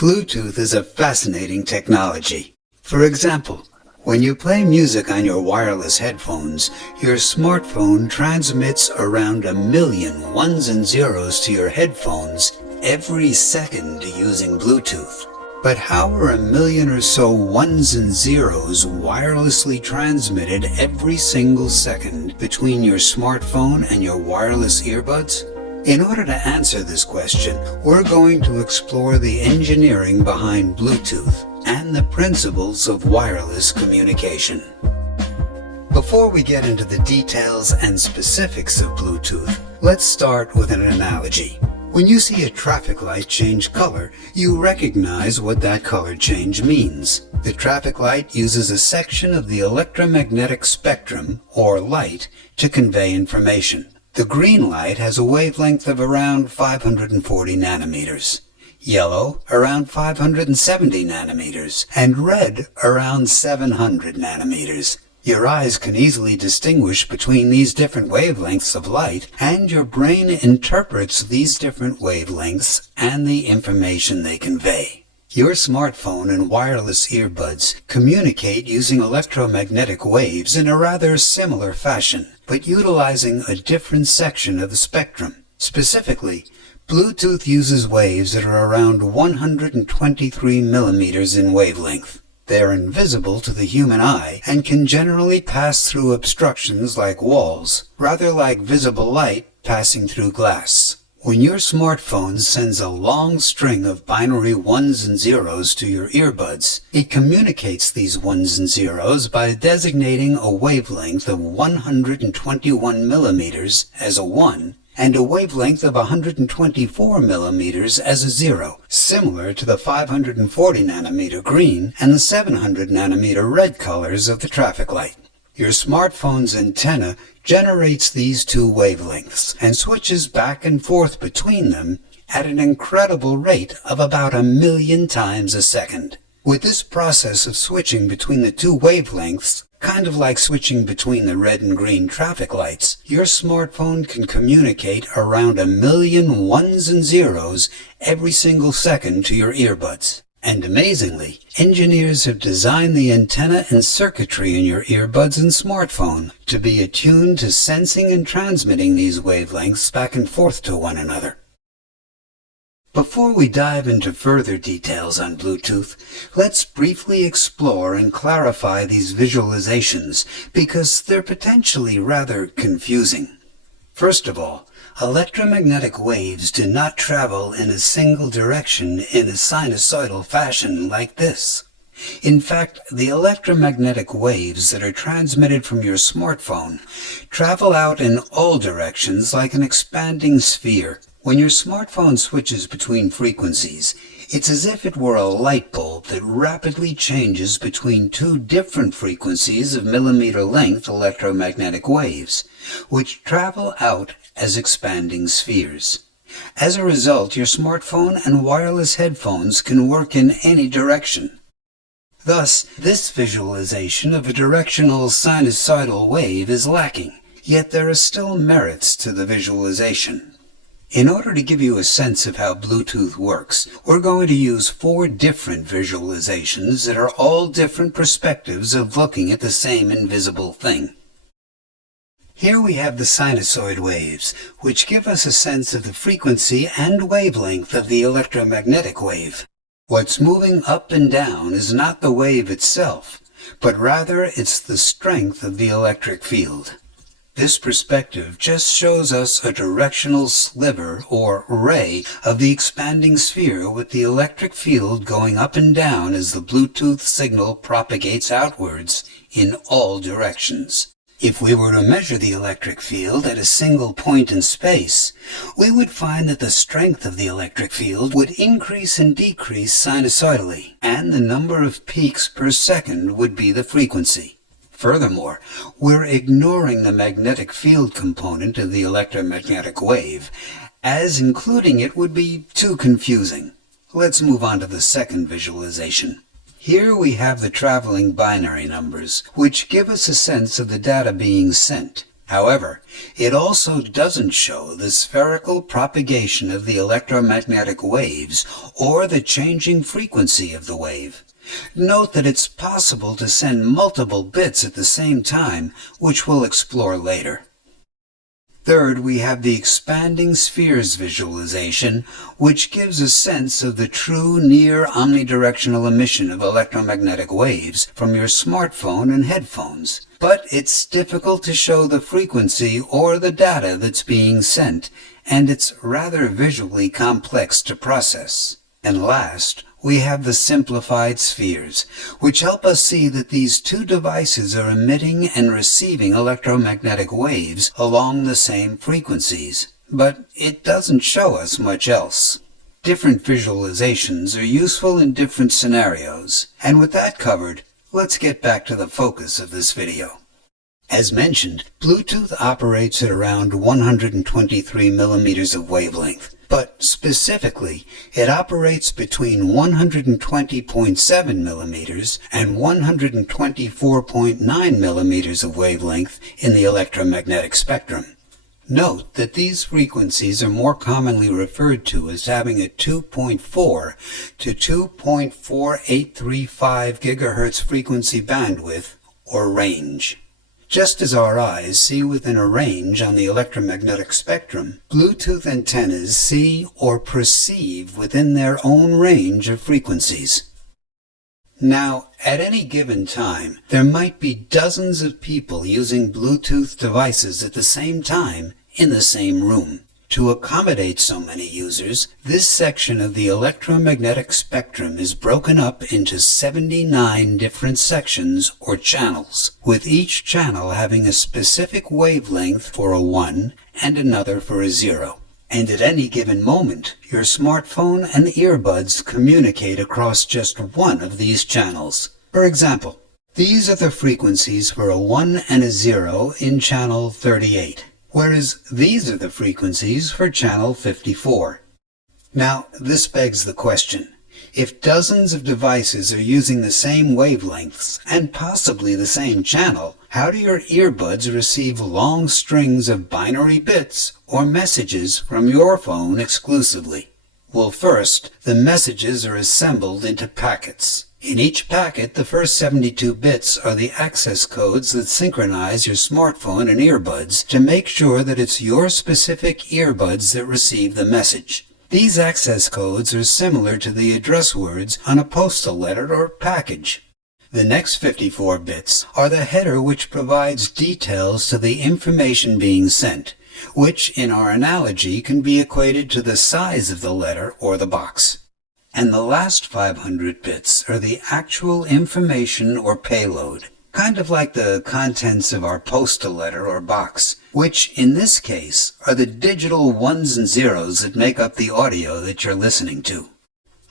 Bluetooth is a fascinating technology. For example, when you play music on your wireless headphones, your smartphone transmits around 1,000,000 ones and zeros to your headphones every second using Bluetooth. But how are 1,000,000 or so ones and zeros wirelessly transmitted every single second between your smartphone and your wireless earbuds? In order to answer this question, we're going to explore the engineering behind Bluetooth and the principles of wireless communication. Before we get into the details and specifics of Bluetooth, let's start with an analogy. When you see a traffic light change color, you recognize what that color change means. The traffic light uses a section of the electromagnetic spectrum, or light, to convey information. The green light has a wavelength of around 540 nanometers, yellow around 570 nanometers, and red around 700 nanometers. Your eyes can easily distinguish between these different wavelengths of light, and your brain interprets these different wavelengths and the information they convey. Your smartphone and wireless earbuds communicate using electromagnetic waves in a rather similar fashion, but utilizing a different section of the spectrum. Specifically, Bluetooth uses waves that are around 123 millimeters in wavelength. They are invisible to the human eye and can generally pass through obstructions like walls, rather like visible light passing through glass. When your smartphone sends a long string of binary ones and zeros to your earbuds, it communicates these ones and zeros by designating a wavelength of 121 millimeters as a 1 and a wavelength of 124 millimeters as a 0, similar to the 540 nanometer green and the 700 nanometer red colors of the traffic light. Your smartphone's antenna generates these two wavelengths and switches back and forth between them at an incredible rate of about 1,000,000 times a second. With this process of switching between the two wavelengths, kind of like switching between the red and green traffic lights, your smartphone can communicate around 1,000,000 ones and zeros every single second to your earbuds. And amazingly, engineers have designed the antenna and circuitry in your earbuds and smartphone to be attuned to sensing and transmitting these wavelengths back and forth to one another. Before we dive into further details on Bluetooth, let's briefly explore and clarify these visualizations because they're potentially rather confusing. First of all, electromagnetic waves do not travel in a single direction in a sinusoidal fashion like this. In fact, the electromagnetic waves that are transmitted from your smartphone travel out in all directions like an expanding sphere. When your smartphone switches between frequencies, it's as if it were a light bulb that rapidly changes between two different frequencies of millimeter-length electromagnetic waves, which travel out as expanding spheres. As a result, your smartphone and wireless headphones can work in any direction. Thus, this visualization of a directional sinusoidal wave is lacking, yet there are still merits to the visualization. In order to give you a sense of how Bluetooth works, we're going to use 4 different visualizations that are all different perspectives of looking at the same invisible thing. Here we have the sinusoid waves, which give us a sense of the frequency and wavelength of the electromagnetic wave. What's moving up and down is not the wave itself, but rather it's the strength of the electric field. This perspective just shows us a directional sliver or ray of the expanding sphere with the electric field going up and down as the Bluetooth signal propagates outwards in all directions. If we were to measure the electric field at a single point in space, we would find that the strength of the electric field would increase and decrease sinusoidally, and the number of peaks per second would be the frequency. Furthermore, we're ignoring the magnetic field component of the electromagnetic wave, as including it would be too confusing. Let's move on to the second visualization. Here we have the traveling binary numbers, which give us a sense of the data being sent. However, it also doesn't show the spherical propagation of the electromagnetic waves or the changing frequency of the wave. Note that it's possible to send multiple bits at the same time, which we'll explore later. Third, we have the expanding spheres visualization, which gives a sense of the true near omnidirectional emission of electromagnetic waves from your smartphone and headphones. But it's difficult to show the frequency or the data that's being sent, and it's rather visually complex to process. And last, we have the simplified spheres, which help us see that these two devices are emitting and receiving electromagnetic waves along the same frequencies. But it doesn't show us much else. Different visualizations are useful in different scenarios, and with that covered, let's get back to the focus of this video. As mentioned, Bluetooth operates at around 123 millimeters of wavelength. But specifically, it operates between 120.7 millimeters and 124.9 millimeters of wavelength in the electromagnetic spectrum. Note that these frequencies are more commonly referred to as having a 2.4 to 2.4835 gigahertz frequency bandwidth, or range. Just as our eyes see within a range on the electromagnetic spectrum, Bluetooth antennas see or perceive within their own range of frequencies. Now, at any given time, there might be dozens of people using Bluetooth devices at the same time in the same room. To accommodate so many users, this section of the electromagnetic spectrum is broken up into 79 different sections or channels, with each channel having a specific wavelength for a 1 and another for a 0. And at any given moment, your smartphone and earbuds communicate across just one of these channels. For example, these are the frequencies for a 1 and a 0 in channel 38. Whereas these are the frequencies for channel 54. Now, this begs the question, if dozens of devices are using the same wavelengths and possibly the same channel, how do your earbuds receive long strings of binary bits or messages from your phone exclusively? Well, first, the messages are assembled into packets. In each packet, the first 72 bits are the access codes that synchronize your smartphone and earbuds to make sure that it's your specific earbuds that receive the message. These access codes are similar to the address words on a postal letter or package. The next 54 bits are the header which provides details to the information being sent, which in our analogy can be equated to the size of the letter or the box. And the last 500 bits are the actual information or payload, kind of like the contents of our postal letter or box, which in this case are the digital ones and zeros that make up the audio that you're listening to.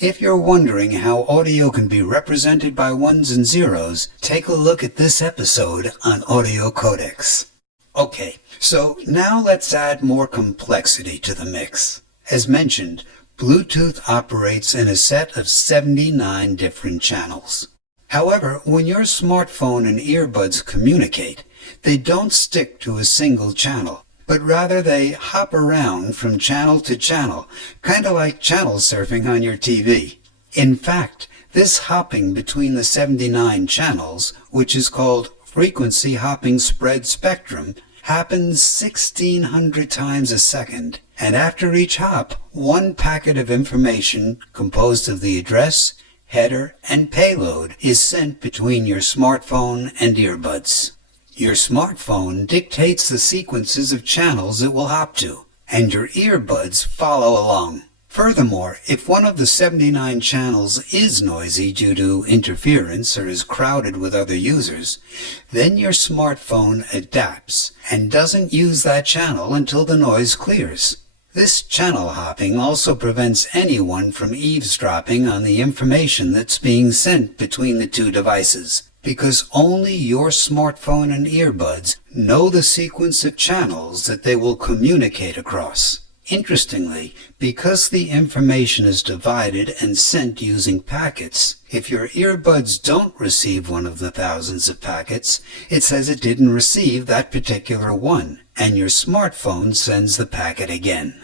If you're wondering how audio can be represented by ones and zeros, take a look at this episode on audio codecs. Okay, so now let's add more complexity to the mix. As mentioned, Bluetooth operates in a set of 79 different channels. However, when your smartphone and earbuds communicate, they don't stick to a single channel, but rather they hop around from channel to channel, kind of like channel surfing on your TV. In fact, this hopping between the 79 channels, which is called frequency hopping spread spectrum, happens 1,600 times a second. And after each hop, one packet of information composed of the address, header, and payload is sent between your smartphone and earbuds. Your smartphone dictates the sequences of channels it will hop to, and your earbuds follow along. Furthermore, if one of the 79 channels is noisy due to interference or is crowded with other users, then your smartphone adapts and doesn't use that channel until the noise clears. This channel hopping also prevents anyone from eavesdropping on the information that's being sent between the two devices, because only your smartphone and earbuds know the sequence of channels that they will communicate across. Interestingly, because the information is divided and sent using packets, if your earbuds don't receive one of the thousands of packets, it says it didn't receive that particular one, and your smartphone sends the packet again.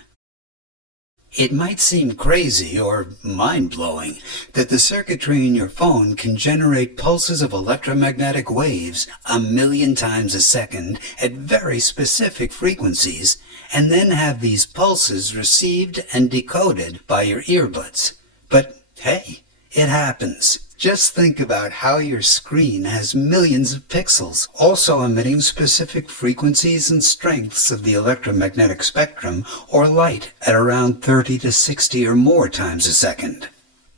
It might seem crazy or mind-blowing that the circuitry in your phone can generate pulses of electromagnetic waves 1,000,000 times a second at very specific frequencies, and then have these pulses received and decoded by your earbuds. But hey, it happens. Just think about how your screen has millions of pixels, also emitting specific frequencies and strengths of the electromagnetic spectrum or light at around 30 to 60 or more times a second.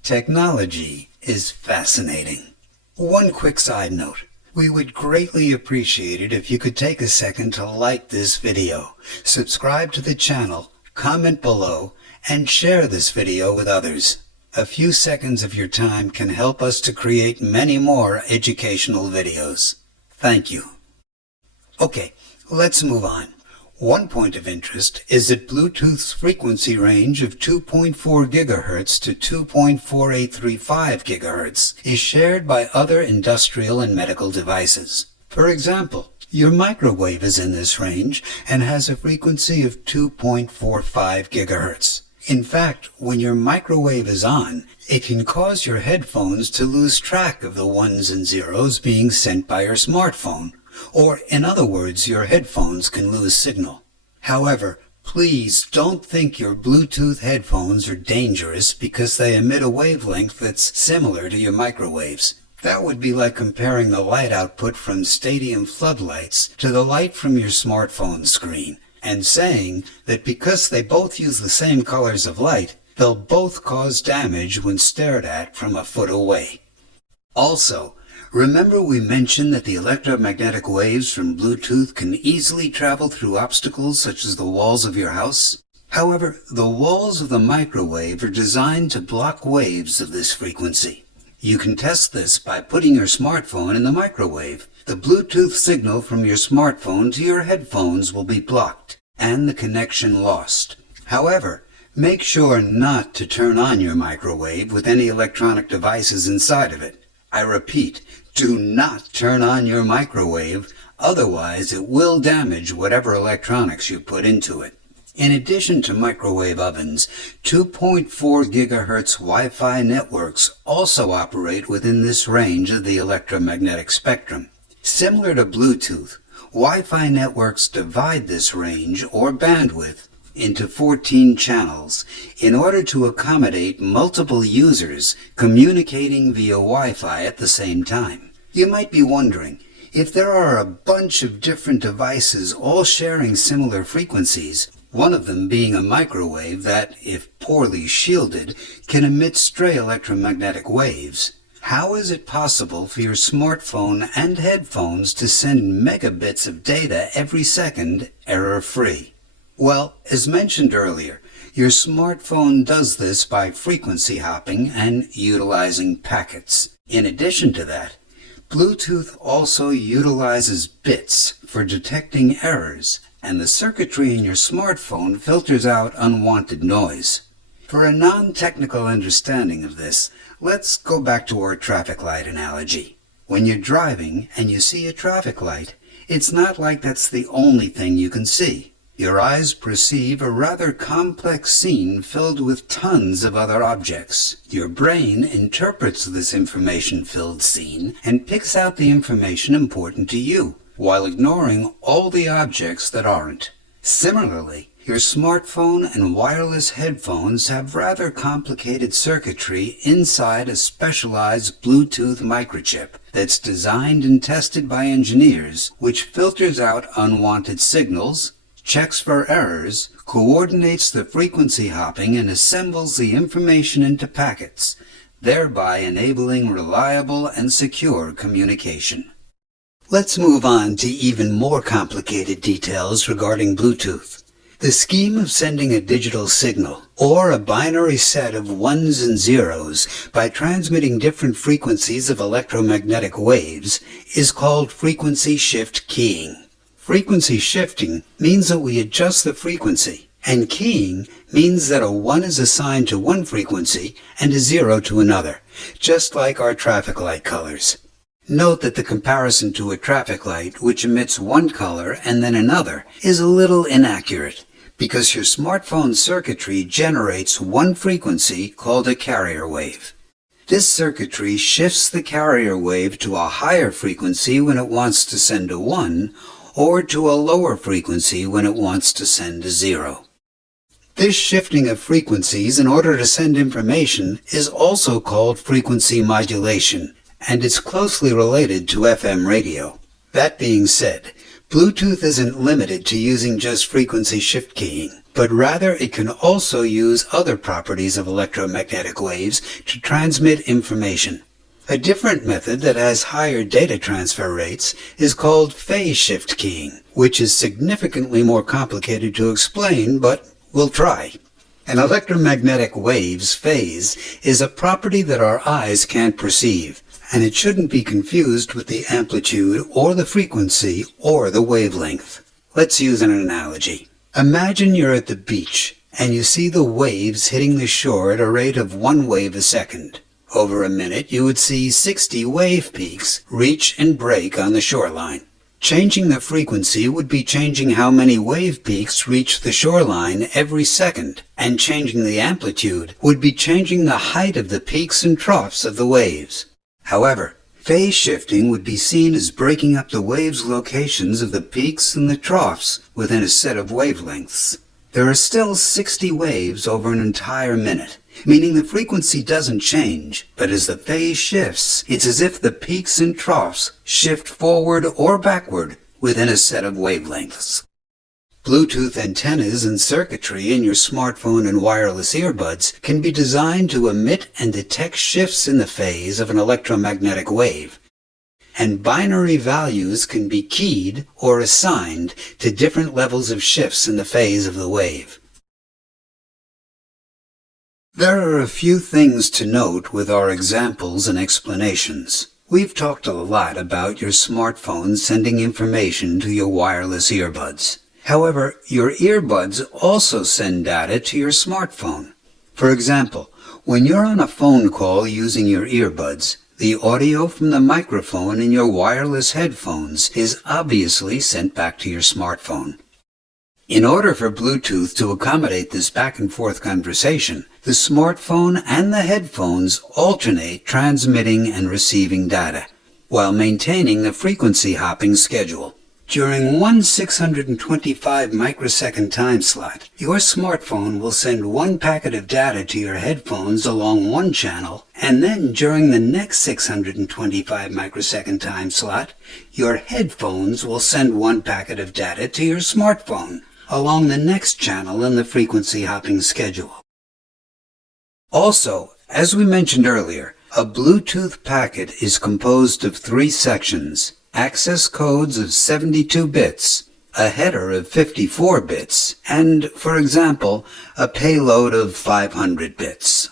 Technology is fascinating. One quick side note. We would greatly appreciate it if you could take a second to like this video, subscribe to the channel, comment below, and share this video with others. A few seconds of your time can help us to create many more educational videos. Thank you. Okay, let's move on. One point of interest is that Bluetooth's frequency range of 2.4 GHz to 2.4835 GHz is shared by other industrial and medical devices. For example, your microwave is in this range and has a frequency of 2.45 GHz. In fact, when your microwave is on, it can cause your headphones to lose track of the ones and zeros being sent by your smartphone. Or, in other words, your headphones can lose signal. However, please don't think your Bluetooth headphones are dangerous because they emit a wavelength that's similar to your microwaves. That would be like comparing the light output from stadium floodlights to the light from your smartphone screen, and saying that because they both use the same colors of light, they'll both cause damage when stared at from a foot away. Also, remember we mentioned that the electromagnetic waves from Bluetooth can easily travel through obstacles such as the walls of your house? However, the walls of the microwave are designed to block waves of this frequency. You can test this by putting your smartphone in the microwave. The Bluetooth signal from your smartphone to your headphones will be blocked and the connection lost. However, make sure not to turn on your microwave with any electronic devices inside of it. I repeat, do not turn on your microwave, otherwise it will damage whatever electronics you put into it. In addition to microwave ovens, 2.4 GHz Wi-Fi networks also operate within this range of the electromagnetic spectrum. Similar to Bluetooth, Wi-Fi networks divide this range or bandwidth into 14 channels in order to accommodate multiple users communicating via Wi-Fi at the same time. You might be wondering, if there are a bunch of different devices all sharing similar frequencies, one of them being a microwave that, if poorly shielded, can emit stray electromagnetic waves, how is it possible for your smartphone and headphones to send megabits of data every second error-free? Well, as mentioned earlier, your smartphone does this by frequency hopping and utilizing packets. In addition to that, Bluetooth also utilizes bits for detecting errors, and the circuitry in your smartphone filters out unwanted noise. For a non-technical understanding of this, let's go back to our traffic light analogy. When you're driving and you see a traffic light, it's not like that's the only thing you can see. Your eyes perceive a rather complex scene filled with tons of other objects. Your brain interprets this information-filled scene and picks out the information important to you, while ignoring all the objects that aren't. Similarly, your smartphone and wireless headphones have rather complicated circuitry inside a specialized Bluetooth microchip that's designed and tested by engineers, which filters out unwanted signals, checks for errors, coordinates the frequency hopping, and assembles the information into packets, thereby enabling reliable and secure communication. Let's move on to even more complicated details regarding Bluetooth. The scheme of sending a digital signal, or a binary set of ones and zeros, by transmitting different frequencies of electromagnetic waves, is called frequency shift keying. Frequency shifting means that we adjust the frequency, And keying means that a 1 is assigned to one frequency and a 0 to another, just like our traffic light colors. Note that the comparison to a traffic light, which emits one color and then another, is a little inaccurate, because your smartphone circuitry generates one frequency called a carrier wave. This circuitry shifts the carrier wave to a higher frequency when it wants to send a 1, or to a lower frequency when it wants to send a 0. This shifting of frequencies in order to send information is also called frequency modulation, and is closely related to FM radio. That being said, Bluetooth isn't limited to using just frequency shift keying, but rather it can also use other properties of electromagnetic waves to transmit information. A different method that has higher data transfer rates is called phase shift keying, which is significantly more complicated to explain, but we'll try. An electromagnetic wave's phase is a property that our eyes can't perceive, and it shouldn't be confused with the amplitude or the frequency or the wavelength. Let's use an analogy. Imagine you're at the beach and you see the waves hitting the shore at a rate of 1 wave a second. Over a minute, you would see 60 wave peaks reach and break on the shoreline. Changing the frequency would be changing how many wave peaks reach the shoreline every second, and changing the amplitude would be changing the height of the peaks and troughs of the waves. However, phase shifting would be seen as breaking up the waves' locations of the peaks and the troughs within a set of wavelengths. There are still 60 waves over an entire minute, meaning the frequency doesn't change, but as the phase shifts, it's as if the peaks and troughs shift forward or backward within a set of wavelengths. Bluetooth antennas and circuitry in your smartphone and wireless earbuds can be designed to emit and detect shifts in the phase of an electromagnetic wave, and binary values can be keyed or assigned to different levels of shifts in the phase of the wave. There are a few things to note with our examples and explanations. We've talked a lot about your smartphone sending information to your wireless earbuds. However, your earbuds also send data to your smartphone. For example, when you're on a phone call using your earbuds, the audio from the microphone in your wireless headphones is obviously sent back to your smartphone. In order for Bluetooth to accommodate this back-and-forth conversation, the smartphone and the headphones alternate transmitting and receiving data, while maintaining the frequency hopping schedule. During one 625 microsecond time slot, your smartphone will send one packet of data to your headphones along one channel, and then during the next 625 microsecond time slot, your headphones will send one packet of data to your smartphone along the next channel in the frequency hopping schedule. Also, as we mentioned earlier, a Bluetooth packet is composed of 3 sections: access codes of 72 bits, a header of 54 bits, and, for example, a payload of 500 bits.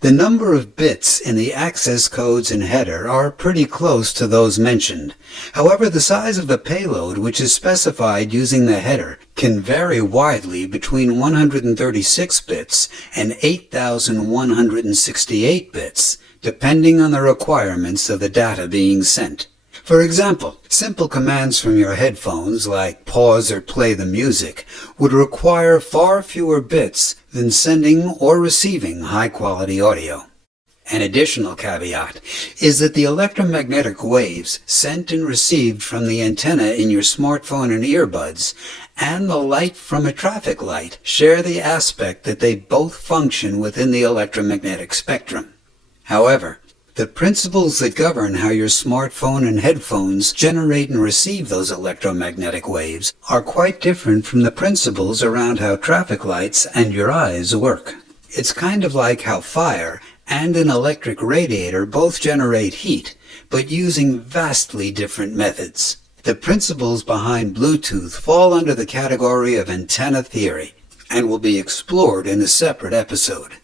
The number of bits in the access codes and header are pretty close to those mentioned. However, the size of the payload, which is specified using the header, can vary widely between 136 bits and 8,168 bits, depending on the requirements of the data being sent. For example, simple commands from your headphones like pause or play the music would require far fewer bits than sending or receiving high-quality audio. An additional caveat is that the electromagnetic waves sent and received from the antenna in your smartphone and earbuds and the light from a traffic light share the aspect that they both function within the electromagnetic spectrum. However, the principles that govern how your smartphone and headphones generate and receive those electromagnetic waves are quite different from the principles around how traffic lights and your eyes work. It's kind of like how fire and an electric radiator both generate heat, but using vastly different methods. The principles behind Bluetooth fall under the category of antenna theory and will be explored in a separate episode.